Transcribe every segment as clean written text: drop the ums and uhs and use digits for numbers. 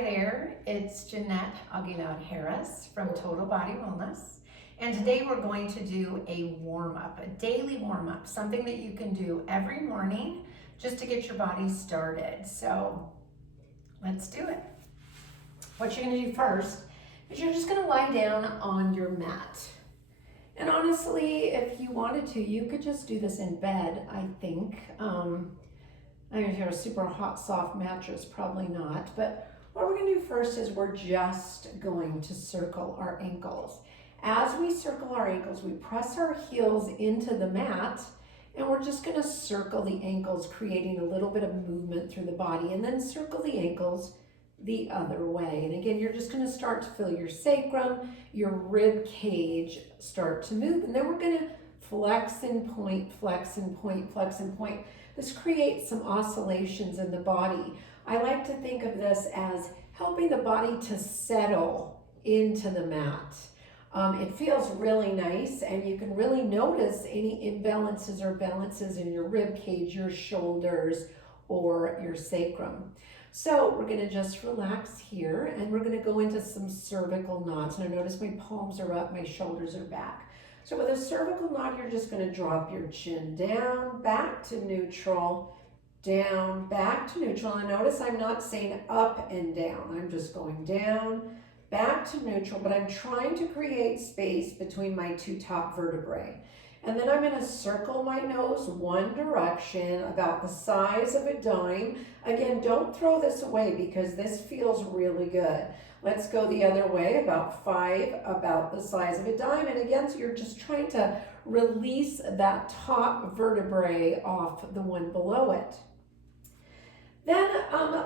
Hi there, it's Jeanette Aguilar-Harris from Total Body Wellness. And today we're going to do a warm-up, a daily warm-up, something that you can do every morning just to get your body started. So let's do it. What you're gonna do first is you're just gonna lie down on your mat. And honestly, if you wanted to, you could just do this in bed, I think. If you're a super hot, soft mattress, probably not. But what we're gonna do first is we're just going to circle our ankles. As we circle our ankles, we press our heels into the mat, and we're just gonna circle the ankles, creating a little bit of movement through the body, and then circle the ankles the other way. And again, you're just gonna start to feel your sacrum, your rib cage start to move, and then we're gonna flex and point, flex and point, flex and point. This creates some oscillations in the body. I like to think of this as helping the body to settle into the mat. It feels really nice, and you can really notice any imbalances or balances in your rib cage, your shoulders, or your sacrum. So we're gonna just relax here, and we're gonna go into some cervical knots. Now notice my palms are up, my shoulders are back. So with a cervical knot, you're just gonna drop your chin down, back to neutral, down, back to neutral. And notice I'm not saying up and down. I'm just going down, back to neutral, but I'm trying to create space between my two top vertebrae. And then I'm gonna circle my nose one direction, about the size of a dime. Again, don't throw this away because this feels really good. Let's go the other way, about 5, about the size of a dime. And again, so you're just trying to release that top vertebrae off the one below it. Then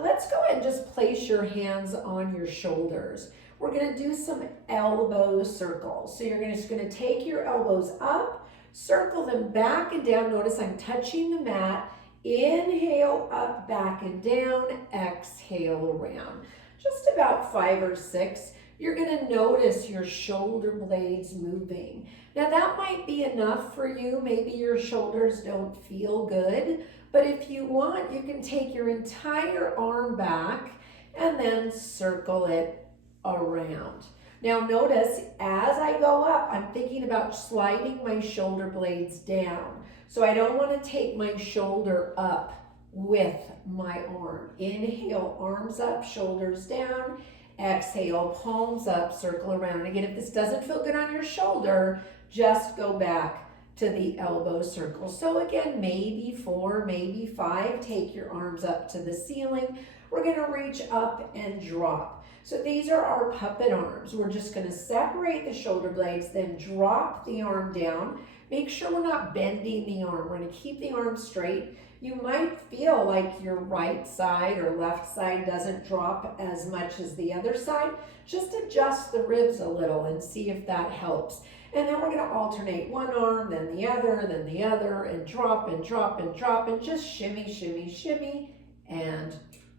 let's go ahead and just place your hands on your shoulders. We're gonna do some elbow circles. So you're just gonna take your elbows up, circle them back and down. Notice I'm touching the mat. Inhale, up, back and down. Exhale, around. Just about 5 or 6. You're gonna notice your shoulder blades moving. Now that might be enough for you. Maybe your shoulders don't feel good, but if you want, you can take your entire arm back and then circle it around. Now notice, as I go up, I'm thinking about sliding my shoulder blades down. So I don't want to take my shoulder up with my arm. Inhale, arms up, shoulders down. Exhale, palms up, circle around. And again, if this doesn't feel good on your shoulder, just go back to the elbow circle. So again, maybe 4, maybe 5. Take your arms up to the ceiling. We're going to reach up and drop. So these are our puppet arms. We're just going to separate the shoulder blades, then drop the arm down. Make sure we're not bending the arm. We're going to keep the arm straight. You might feel like your right side or left side doesn't drop as much as the other side. Just adjust the ribs a little and see if that helps. And then we're going to alternate one arm, then the other, and drop and drop and drop, and just shimmy, shimmy, shimmy, and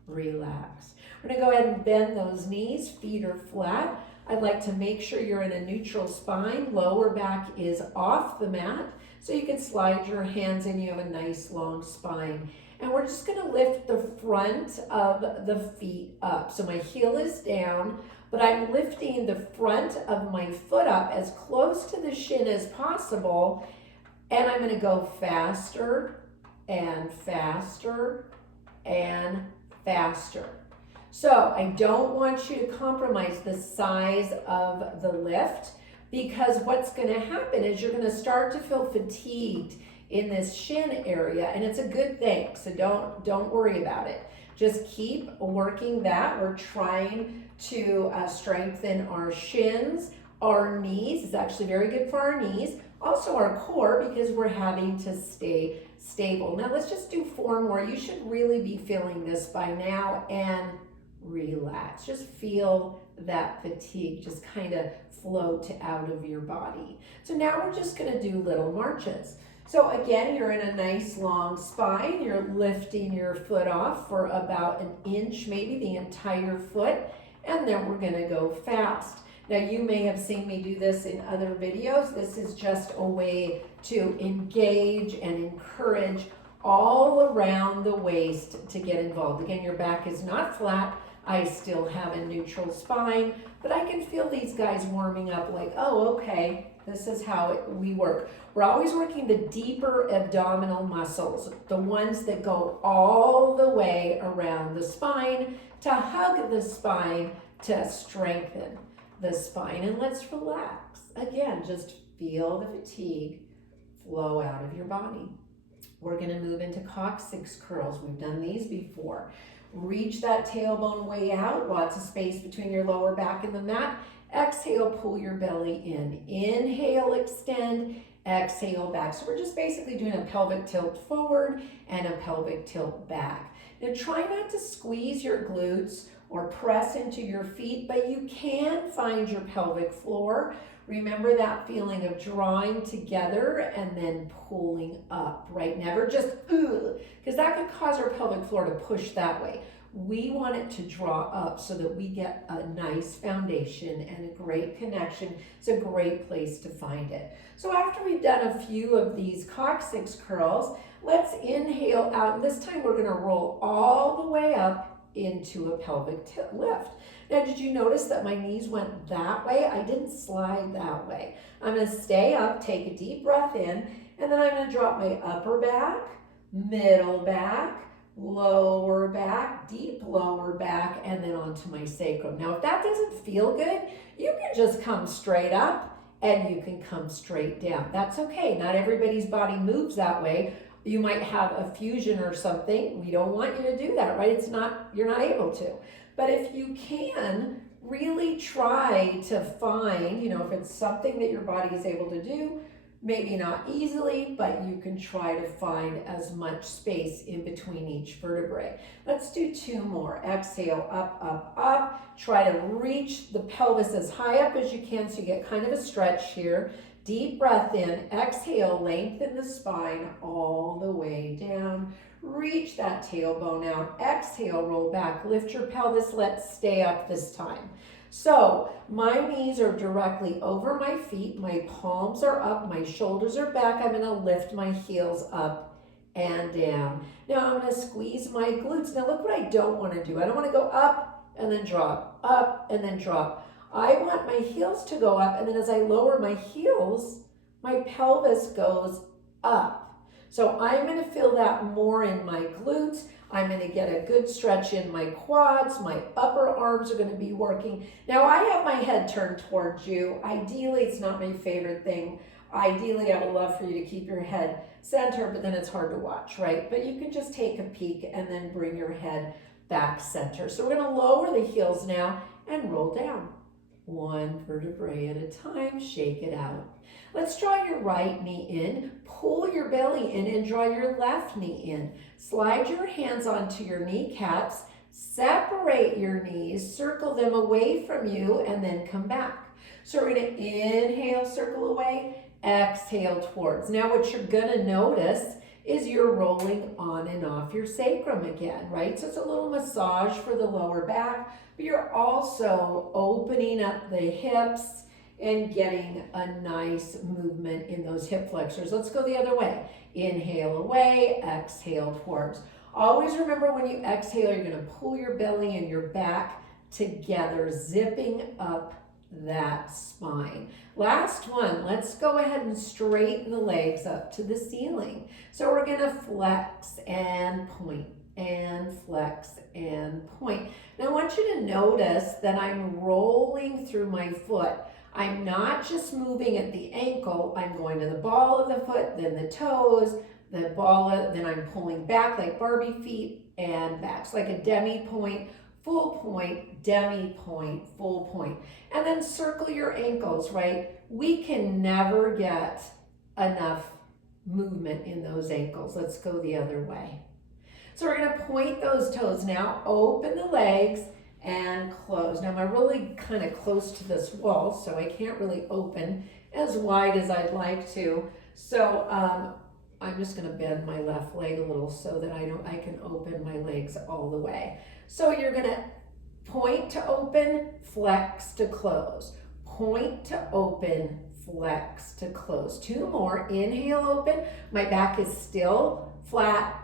relax. We're going to go ahead and bend those knees. Feet are flat. I'd like to make sure you're in a neutral spine. Lower back is off the mat, so you can slide your hands in. You have a nice long spine. And we're just going to lift the front of the feet up. So my heel is down, but I'm lifting the front of my foot up as close to the shin as possible. And I'm going to go faster and faster and faster. So I don't want you to compromise the size of the lift, because what's going to happen is you're going to start to feel fatigued in this shin area, and it's a good thing. So don't worry about it. Just keep working that. We're trying to strengthen our shins, our knees. It's actually very good for our knees. Also our core, because we're having to stay stable. Now let's just do 4 more. You should really be feeling this by now, and relax. Just feel that fatigue just kind of float out of your body. So now we're just going to do little marches. So again, you're in a nice long spine. You're lifting your foot off for about 1 inch, maybe the entire foot, and then we're going to go fast. Now you may have seen me do this in other videos. This is just a way to engage and encourage all around the waist to get involved. Again, your back is not flat, I still have a neutral spine, but I can feel these guys warming up like, oh, okay, this is how we work. We're always working the deeper abdominal muscles, the ones that go all the way around the spine to hug the spine, to strengthen the spine. And let's relax. Again, just feel the fatigue flow out of your body. We're going to move into coccyx curls. We've done these before. Reach that tailbone way out, lots of space between your lower back and the mat. Exhale, pull your belly in. Inhale, extend. Exhale, back. So we're just basically doing a pelvic tilt forward and a pelvic tilt back. Now try not to squeeze your glutes or press into your feet, but you can find your pelvic floor. Remember that feeling of drawing together and then pulling up, right? Never just, because that could cause our pelvic floor to push that way. We want it to draw up so that we get a nice foundation and a great connection. It's a great place to find it. So after we've done a few of these coccyx curls, let's inhale out. And this time we're going to roll all the way up into a pelvic lift. Now, did you notice that my knees went that way? I didn't slide that way. I'm going to stay up, take a deep breath in, and then I'm going to drop my upper back, middle back, lower back, deep lower back, and then onto my sacrum. Now, if that doesn't feel good, you can just come straight up and you can come straight down. That's okay. Not everybody's body moves that way. You might have a fusion or something. We don't want you to do that, right? You're not able to. But if you can, really try to find, if it's something that your body is able to do, maybe not easily, but you can try to find as much space in between each vertebrae. Let's do 2 more. Exhale, up, up, up. Try to reach the pelvis as high up as you can so you get kind of a stretch here. Deep breath in, exhale, lengthen the spine all the way down. Reach that tailbone out. Exhale, roll back, lift your pelvis. Let's stay up this time. So my knees are directly over my feet. My palms are up. My shoulders are back. I'm going to lift my heels up and down. Now I'm going to squeeze my glutes. Now look what I don't want to do. I don't want to go up and then drop, up and then drop. I want my heels to go up, and then as I lower my heels, my pelvis goes up. So I'm going to feel that more in my glutes. I'm going to get a good stretch in my quads. My upper arms are going to be working. Now I have my head turned towards you. Ideally, it's not my favorite thing. Ideally, I would love for you to keep your head center, but then it's hard to watch, right? But you can just take a peek and then bring your head back center. So we're going to lower the heels now and roll down. 1 vertebrae at a time, shake it out. Let's draw your right knee in, pull your belly in, and draw your left knee in. Slide your hands onto your kneecaps, separate your knees, circle them away from you, and then come back. So we're going to inhale, circle away, exhale towards. Now what you're going to notice is you're rolling on and off your sacrum again, right? So it's a little massage for the lower back, but you're also opening up the hips and getting a nice movement in those hip flexors. Let's go the other way. Inhale away, exhale towards. Always remember when you exhale, you're going to pull your belly and your back together, zipping up that spine. Last one, let's go ahead and straighten the legs up to the ceiling. So we're going to flex and point and flex and point. Now I want you to notice that I'm rolling through my foot. I'm not just moving at the ankle. I'm going to the ball of the foot, then the toes, the ball, then I'm pulling back like Barbie feet and back. It's like a demi point, full point, demi point, full point. And then circle your ankles, right? We can never get enough movement in those ankles. Let's go the other way. So we're going to point those toes now, open the legs and close. Now I'm really kind of close to this wall, so I can't really open as wide as I'd like to. So I'm just going to bend my left leg a little so that I can open my legs all the way. So you're going to point to open, flex to close. Point to open, flex to close. 2 more. Inhale, open. My back is still flat.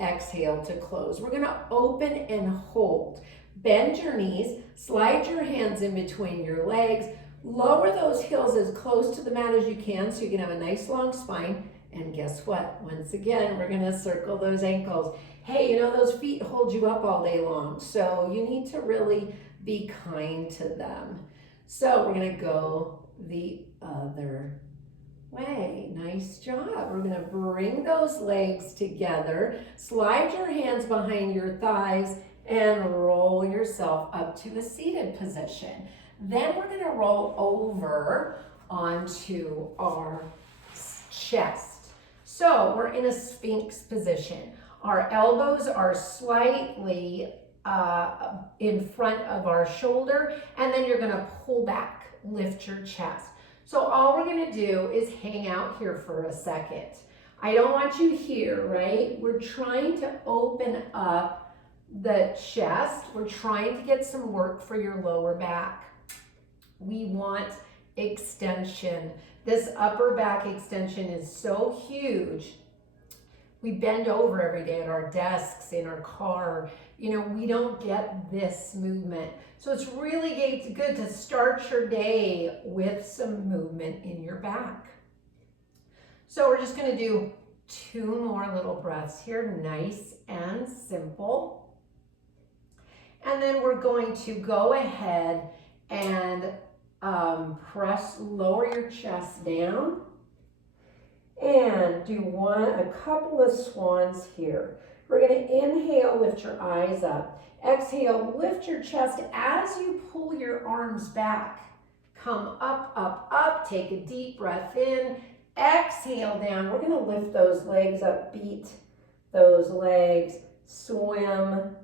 Exhale to close. We're going to open and hold. Bend your knees, slide your hands in between your legs, lower those heels as close to the mat as you can so you can have a nice long spine. And guess what? Once again, we're gonna circle those ankles. Hey, you know, those feet hold you up all day long, so you need to really be kind to them. So we're gonna go the other way. Nice job. We're gonna bring those legs together, slide your hands behind your thighs, and roll yourself up to a seated position. Then we're gonna roll over onto our chest. So we're in a Sphinx position. Our elbows are slightly in front of our shoulder, and then you're gonna pull back, lift your chest. So all we're gonna do is hang out here for a second. I don't want you here, right? We're trying to open up the chest. We're trying to get some work for your lower back. We want extension. This upper back extension is so huge. We bend over every day at our desks, in our car. You know, we don't get this movement. So it's really good to start your day with some movement in your back. So we're just gonna do 2 more little breaths here, nice and simple. And then we're going to go ahead and lower your chest down and do a couple of swans here. We're going to inhale, lift your eyes up. Exhale, lift your chest as you pull your arms back. Come up, up, up. Take a deep breath in. Exhale down. We're going to lift those legs up, beat those legs, swim.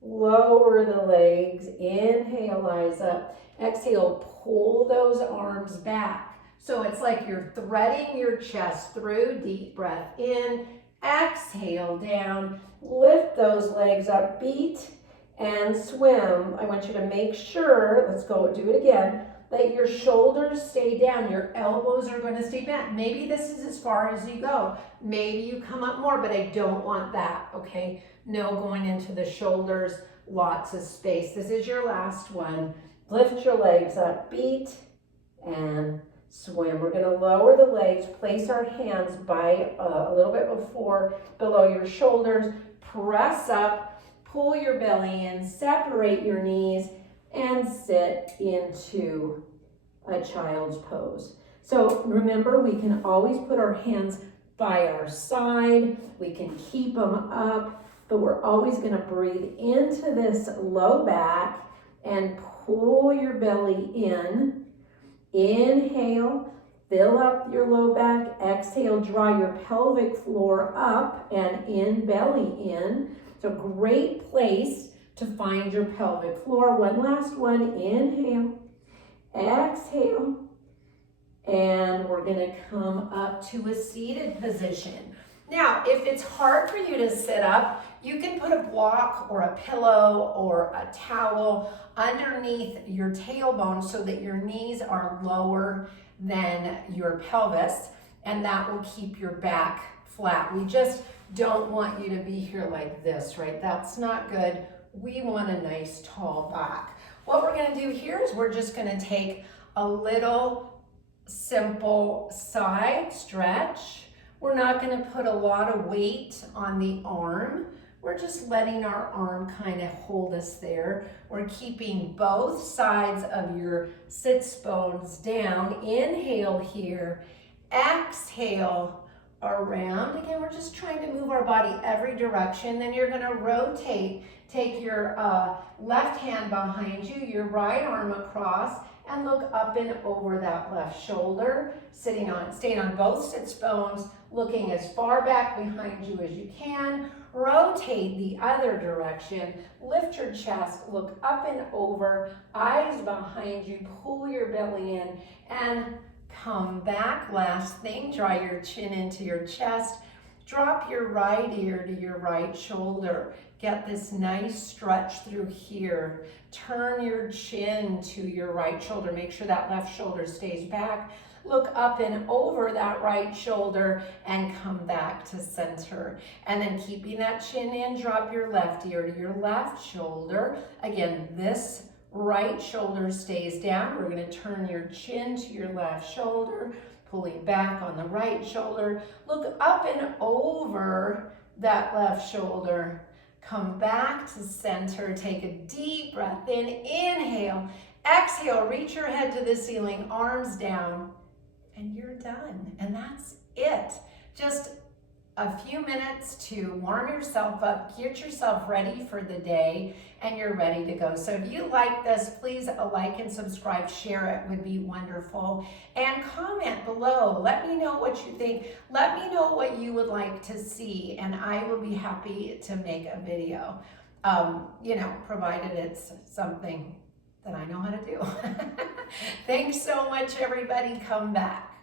Lower the legs, inhale, eyes up. Exhale, pull those arms back. So it's like you're threading your chest through, deep breath in, exhale down, lift those legs up, beat and swim. I want you to make sure, let's go do it again, that your shoulders stay down, your elbows are going to stay bent. Maybe this is as far as you go. Maybe you come up more, but I don't want that, okay? No going into the shoulders, lots of space. This is your last one. Lift your legs up, beat and swim. We're going to lower the legs, place our hands by a little bit below your shoulders, press up, pull your belly in, separate your knees, and sit into a child's pose. So remember, we can always put our hands by our side. We can keep them up, but we're always going to breathe into this low back and pull your belly in. Inhale, fill up your low back. Exhale, draw your pelvic floor up and in, belly in. It's a great place to find your pelvic floor. One last one. Inhale, exhale, and we're going to come up to a seated position. Now, if it's hard for you to sit up, you can put a block or a pillow or a towel underneath your tailbone so that your knees are lower than your pelvis, and that will keep your back flat. We just don't want you to be here like this, right? That's not good. We want a nice tall back. What we're going to do here is we're just going to take a little simple side stretch. We're not going to put a lot of weight on the arm. We're just letting our arm kind of hold us there. We're keeping both sides of your sits bones down. Inhale here. Exhale around. Again, we're just trying to move our body every direction. Then you're going to rotate. Take your left hand behind you, your right arm across, and look up and over that left shoulder, staying on both sits bones, looking as far back behind you as you can. Rotate the other direction, lift your chest, look up and over, eyes behind you, pull your belly in, and come back. Last thing, draw your chin into your chest, drop your right ear to your right shoulder. Get this nice stretch through here. Turn your chin to your right shoulder. Make sure that left shoulder stays back. Look up and over that right shoulder and come back to center. And then keeping that chin in, drop your left ear to your left shoulder. Again, this right shoulder stays down. We're going to turn your chin to your left shoulder, pulling back on the right shoulder. Look up and over that left shoulder. Come back to center. Take a deep breath in. Inhale. Exhale. Reach your head to the ceiling. Arms down. And you're done. And that's it. Just a few minutes to warm yourself up, get yourself ready for the day, and you're ready to go. So if you like this, please like and subscribe, share it would be wonderful. And comment below. Let me know what you think. Let me know what you would like to see, and I will be happy to make a video, provided it's something that I know how to do. Thanks so much, everybody. Come back.